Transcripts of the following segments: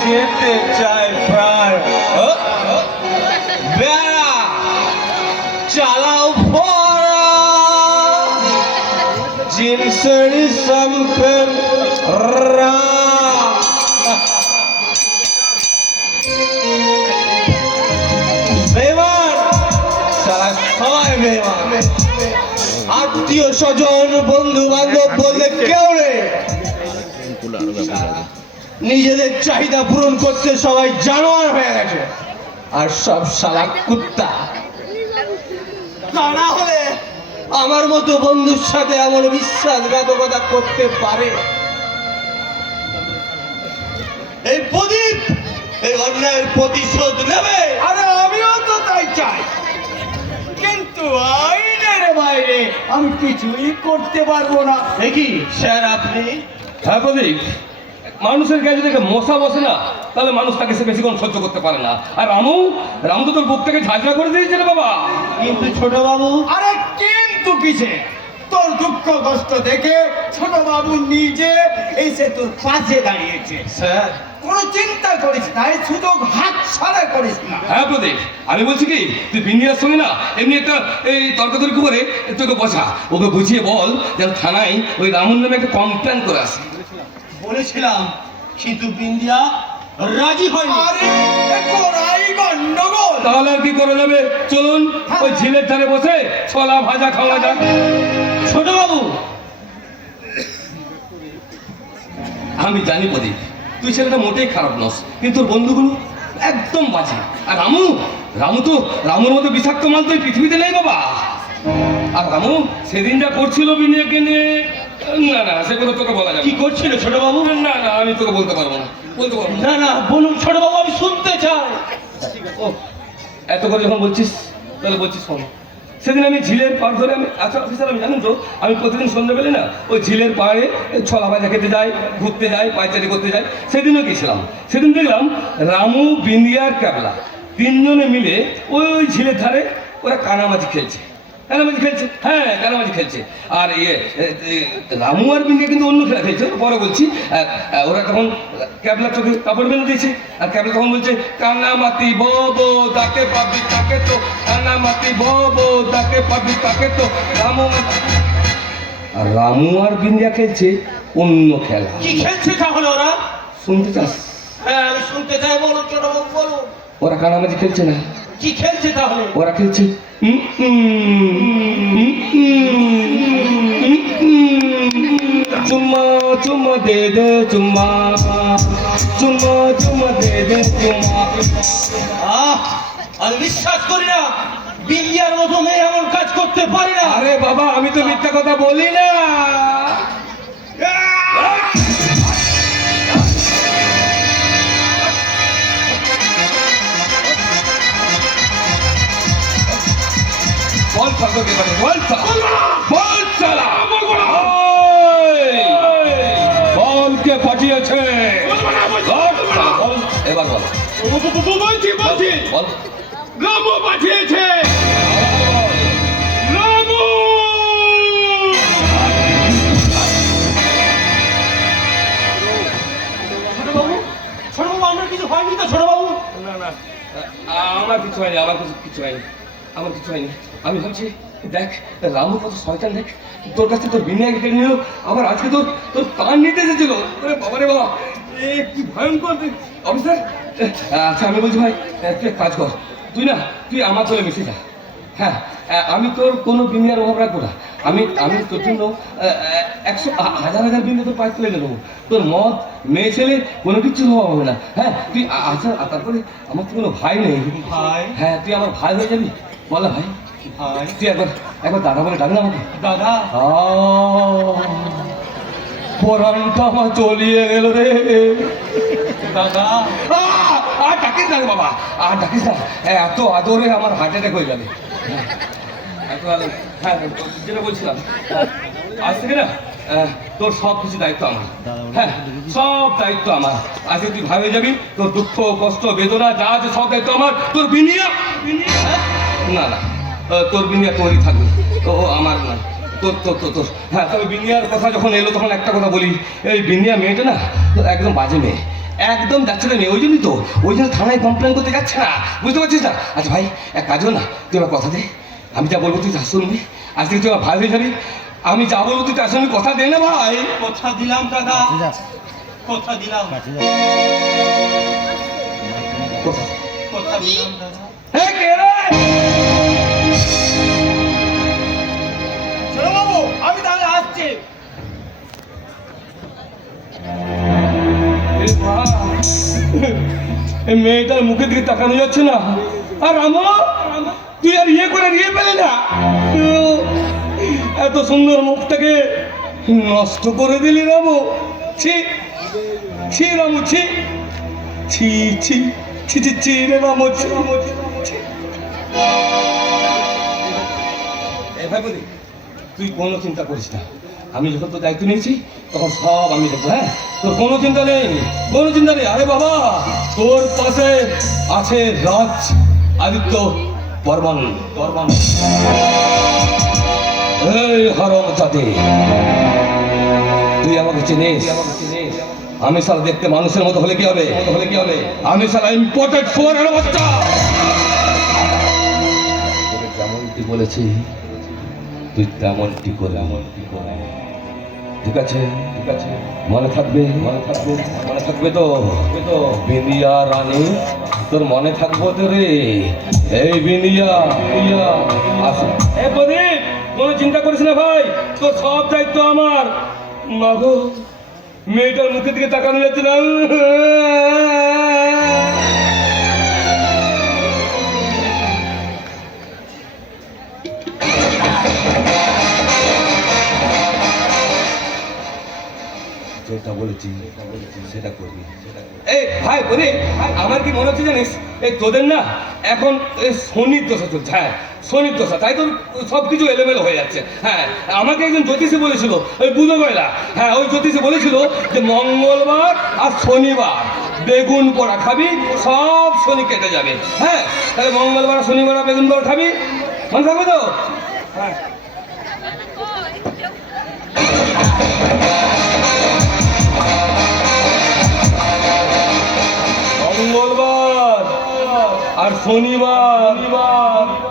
যেতে চায় চালাও ফোড়া জিনসের সম্পেন রা বেমান সারা সবাই বেমান আত্মীয় স্বজন বন্ধু বান্ধব বলতে কেউ নেই নিজেদের চাহিদা পূরণ করতে সবাই জানোয়ার হয়ে গেছে। আর সব শালা কুত্তা। তা না হলে আমার মতো বন্ধুর সাথে এমন বিশ্বাসঘাতকতা করতে পারে? এই প্রদীপ, এই অন্যায়ের প্রতিশোধ নেবে। আরে আমিও তো তাই চাই। কিন্তু আইনের বাইরে আমি কিছুই করতে পারব না। দেখি, স্যার, আপনি? হ্যাঁ প্রদীপ। মানুষের গায়ে যদি একটা মশা বসে না তাহলে মানুষ তাকে সে বেশিক্ষণ সহ্য করতে পারে না। আর রামু রামু তো তোর বুকটাকে ঝাঁঝরা করে দিয়েছে রে বাবা। কিন্তু ছোট বাবু আরে কিন্তু কিসে? তোর দুঃখ কষ্ট দেখে ছোট বাবু নিজে এসে তোর পাশে দাঁড়িয়েছে। স্যার। কোনো চিন্তা করিস না এই সুযোগ হাত ছাড়া করিস না। হ্যাঁ প্রদীপ আমি বলছি কি তুই বিনিয়ার সঙ্গে না এমনি একটা এই তর্কতর্ক করে তোকে বসা। ওকে বুঝিয়ে বল যেন থানায় ওই রামুর নামে একটা কমপ্লেন করে আসে। বলেছিলাম কিন্তু বিন্দিয়া রাজি হয়নি। তাহলে আর কি করা যাবে? চলুন ওই ঝিলের ধারে বসে ছোলা ভাজা খাওয়া যাক। ছোট বাবু আমি জানি প্রদীপ তুই ছেলেটা মোটেই খারাপ নস কিন্তু তোর বন্ধুগুলো একদম বাজে। আর রামু রামু তো রামুর মতো বিষাক্ত মাল তো পৃথিবীতে নেই বাবা। আর রামু সেদিনটা করছিল বিনিয়োগকে নিয়ে। না না সে তোকে বলা যাবে কি করছিল ছোট বাবু? না না আমি তোকে বলতে পারব না বলতে পারব না। না না বলুন ছোট বাবু আমি শুনতে চাই। এত করে যখন বলছিস তাহলে বলছিস শোন সেদিন আমি ঝিলের পাড় ধরে আমি আচ্ছা অফিসার আমি জানেন তো আমি প্রতিদিন সন্ধ্যাবেলে না ওই ঝিলের পাড়ে ছলা ভাজা খেতে যাই ঘুরতে যাই পাইচারি করতে যাই সেদিনও গেছিলাম সেদিন দেখলাম রামু বিন্দিয়ার ক্যাবলা তিনজনে মিলে ওই ওই ঝিলের ধারে ওরা কানামাজি খেলছে। কানামাজি খেলছে। হ্যাঁ কানামাজি খেলছে। আর ইয়ে রামু আর বিন্দিয়া কিন্তু অন্য খেলা খেলছে। পরে বলছি ওরা তখন ক্যাবলার চোখে কাপড় বেঁধে দিয়েছে। আর ক্যাবলা তখন বলছে কানামাতি বো বো তাকে পাবি তাকে তো। কানামাতি বো বো তাকে পাবি তাকে তো। রামু আর রামু আর বিন্দিয়া খেলছে অন্য খেলা। কি খেলছে তাহলে ওরা? শুনতে চাস? হ্যাঁ আমি শুনতে চাই বলো বাবু বলুন। ওরা কানামাজি খেলছে না। কি খেলছে তাহলে? ওরা খেলছে চুম্মা চুম্মা দে দে চুম্মা। চুম্মা চুম্মা দে দে চুম্মা। আহ আমি বিশ্বাস করি না বিন্দিয়ার মতো মেয়ে এমন কাজ করতে পারে না। আরে বাবা আমি তো মিথ্যা কথা বলি না। বলকে পাঠিয়েছে। বল, বল, এবার বল। বলছি বলছি। বল। রামু পাঠিয়েছে। রামু! ছোট বাবু ছোট বাবু আমার কিছু হয়নি তো ছোট বাবু না। না আমার কিছু হয়নি আমার কিছু কিছু হয়নি। আমার কিছু হয়নি। আমি ভাবছি দেখ রামু কত শয়তান দেখ তোর কাছে তোর বিনিয়োগ কেটে নিল আবার আজকে তোর তোর তার নিতে এসেছিল। বাবা রে বাবা এ কি ভয়ঙ্কর। অফিসার আচ্ছা আমি বলছি ভাই তুই কাজ কর। তুই না তুই আমার চলে মিশে যা। হ্যাঁ আমি তোর কোনো বিনিয়ার অভাব রাখব না। আমি আমি তোর জন্য একশো হাজার হাজার বিন্দু তোর পায়ে তুলে নেব তোর মদ মেয়ে ছেলে কোনো কিছু হওয়া হবে না। হ্যাঁ তুই আচ্ছা তারপরে আমার তো কোনো ভাই নেই। ভাই? হ্যাঁ তুই আমার ভাই হয়ে যাবি? বলা ভাই। ভাই তুই একবার একবার দাদা বলে আমাকে? দাদা? আমার চলিয়ে গেল রে। দাদা! আর ডাকিস না বাবা আর ডাকিস না। এত আদরে আমার হার্ট অ্যাটাক হয়ে যাবে। হ্যাঁ, যেটা বলছিলাম। আজ থেকে না তোর সব কিছু দায়িত্ব আমার। হ্যাঁ সব দায়িত্ব আমার। আজকে তুই ভাবে যাবি তোর দুঃখ কষ্ট বেদনা যা আছে সব দায়িত্ব আমার। তোর বিনিয়া বিনিয়া হ্যাঁ? না না। তোর বিনিয়া তোরই থাকবে। ও আমার না তোর তোর তোর তোর। হ্যাঁ তবে বিনিয়ার কথা যখন এলো তখন একটা কথা বলি। এই বিনিয়া মেয়েটা না একদম বাজে মেয়ে। একদম যাচ্ছে না মেয়ে ওই জন্যই তো। ওই জন্য থানায় কমপ্লেন করতে যাচ্ছে না। বুঝতে পারছিস না? আচ্ছা ভাই এক কাজও না তুই আমার কথা দে। আমি যা বলব তুই তা শুনবি আজ থেকে তুই আমার ভাই হয়ে যাবি। আমি যা বলব তুই তার সঙ্গে কথা দে না ভাই। কথা দিলাম দাদা। কথা দিলাম। কথা কথা দিলাম দাদা। এই মেয়েটার মুখের দিকে তাকানো যাচ্ছে না। আর আমার তুই আর ইয়ে করে ইয়ে পেলে না? এত সুন্দর মুখটাকে নষ্ট করে দিলি রামু। ছি ছি রামু ছি। ছি ছি ছি ছি ছি রে রামু ছি রামু ছি, তুই কোনো চিন্তা করিস না। আমি যখন তো দায়িত্ব নিয়েছি তখন সব আমি দেখব হ্যাঁ? তোর কোনো চিন্তা নেই, কোনো চিন্তা নেই। আরে বাবা, তোর পাশে আছে রাজ আদিত্য বর্মন বর্মন। এই হরম জাতি, তুই আমাকে চিনিস? আমি সারা দেখতে মানুষের মতো হলে কি হবে? হলে কি হবে আমি সারা ইম্পর্টেন্ট ফোরের বাচ্চা যেমনটি বলেছি, তুই তেমনটি করে এমনটি করে ঠিক আছে ঠিক আছে। মনে থাকবে মনে থাকবে মনে থাকবে তো। তো বিনিয়া রানী, তোর মনে থাকব তো রে। এই বিনিয়া বিনিয়া। আসো। এ প্রদীপ, কোনো চিন্তা করিস না ভাই, তোর সব দায়িত্ব আমার। মাগো মেয়েটার মুখের দিকে তাকানো যাচ্ছে না। বলেছি সেটা করবি এই ভাই বলি আমার কি মনে হচ্ছে জানিস? এই তোদের না এখন এই শনির দশা চলছে হ্যাঁ শনির দশা তাই তো সব কিছু এলোমেলো হয়ে যাচ্ছে হ্যাঁ আমাকে একজন জ্যোতিষী বলেছিল ওই বুধো ময়লা হ্যাঁ ওই জ্যোতিষী বলেছিল যে মঙ্গলবার আর শনিবার বেগুন পোড়া খাবি সব শনি কেটে যাবে হ্যাঁ তাহলে মঙ্গলবার আর শনিবার আর বেগুন পোড়া খাবি মনে থাকবে তো? হ্যাঁ। শনিবার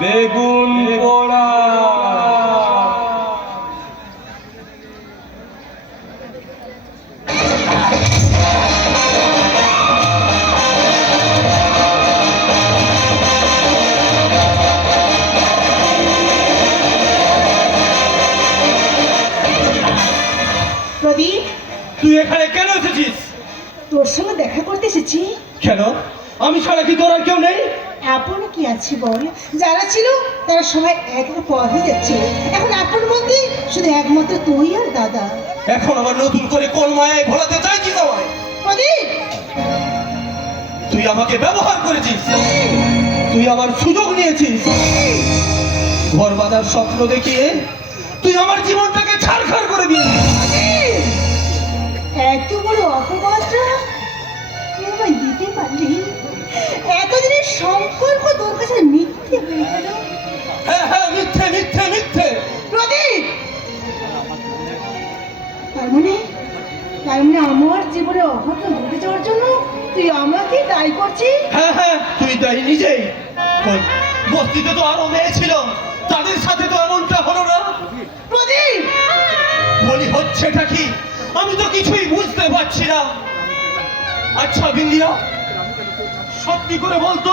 বেগুন পোড়া। প্রদীপ তুই এখানে কেন এসেছিস? তোর সঙ্গে দেখা করতে এসেছি। কেন? আমি ছাড়া কি তোর আর কেউ নেই? আপন কি আছে বল? যারা ছিল তারা সবাই এক এক পথে যাচ্ছে। এখন আপন বলতে শুধু একমাত্র তুই আর দাদা। এখন আবার নতুন করে কোন মায়ায় ভোলাতে চাইছিস আমায় প্রদীপ! তুই আমাকে ব্যবহার করেছিস। তুই আমার সুযোগ নিয়েছিস। ঘর বাঁধার স্বপ্ন দেখিয়ে তুই হয়ে হ্যাঁ হ্যাঁ মিথ্যে মিথ্যে মিথ্যে। প্রদীপ! তার মানে তার মানে আমার জীবনে অঘটন ঘটে যাওয়ার জন্য? তুই আমাকে দায়ী করছিস? হ্যাঁ হ্যাঁ তুই তাই নিজেই। বস্তিতে তো আরও মেয়ে ছিল তাদের সাথে তো এমনটা হলো না। প্রদীপ! বলি হচ্ছেটা কি? আমি তো কিছুই বুঝতে পারছি না। আচ্ছা বিন্দিয়া সত্যি করে বলতো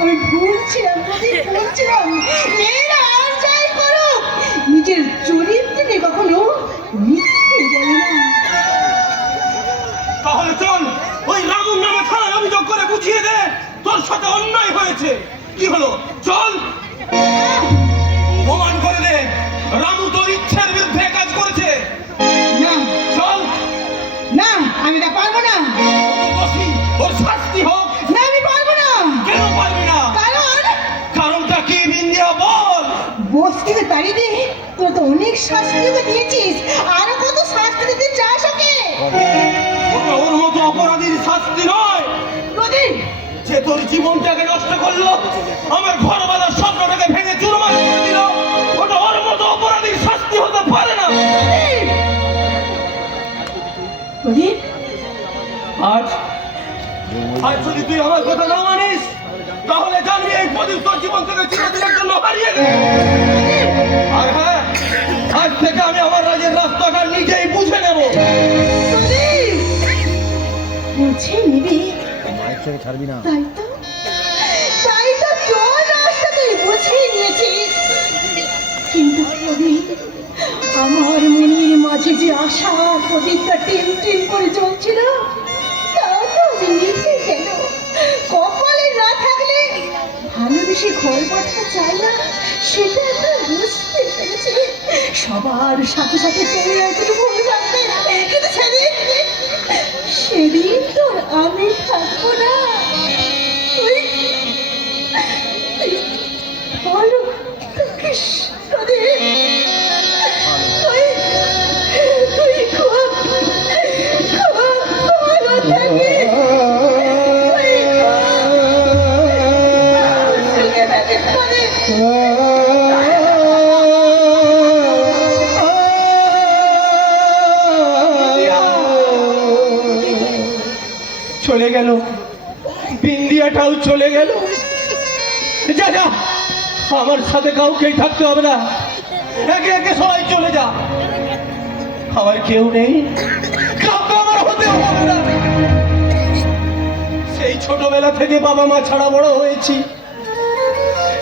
আমি ভুল ছিলাম ভুল ছিলাম। মেয়েরা দে তোর তো অনেক শাস্তি তো দিয়েছিস। আরও কত শাস্তি দিতে চাস ওকে? ওটা ওর মতো অপরাধীর শাস্তি নয়। প্রদীপ যে তোর জীবনটাকে নষ্ট করল আমার ঘর বাঁধার স্বপ্নটাকে ভেঙে চুরমার করে দিল ওটা ওর মতো অপরাধীর শাস্তি হতে পারে না। প্রদীপ আজ আজ যদি তুই আমার কথা না মানিস তাহলে জানবি এই প্রদীপ তোর জীবন থেকে চিরদিনের জন্য হারিয়ে আর হ্যাঁ আজ থেকে আমি আমার রাজের রাস্তাঘাট নিজেই বুঝে নেব। বুঝে নিবি? ছাড়বি না। তাই তো? তাই তো তোর রাস্তা তুই বুঝিয়ে নিয়েছিস কিন্তু প্রদীপ আমার মনের মাঝে যে আশা প্রদীপটা টিম টিম করে তো গেল কপালে না থাকলে ভালোবেসে ঘর বাঁধা যায় না সেটা পেরেছি সবার সাথে সাথে তুমি এতটুকু ভুল রাখবে। কিন্তু সেদিন সেদিন তোর আমি থাকব না। তুই তুই বড় চলে গেল। বিন্দিয়াটাও চলে গেল। যা যা, আমার সাথে কাউকেই থাকতে হবে না। একে একে সবাই চলে যা। আমার কেউ নেই। হবে না। সেই ছোটবেলা থেকে বাবা মা ছাড়া বড় হয়েছি।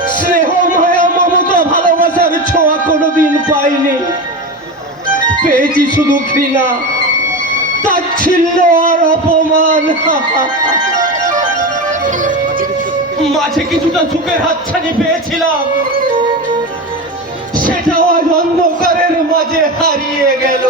স্নেহ, মায়া, মমতা, ভালোবাসার ছোঁয়া কোনোদিন পাইনি। পেয়েছি শুধু ঘৃণা। তাচ্ছিল্য আর অপমান। মাঝে কিছুটা চুকের হাতছানি পেয়েছিলাম। সেটাও আজ অন্ধকারের মাঝে হারিয়ে গেল।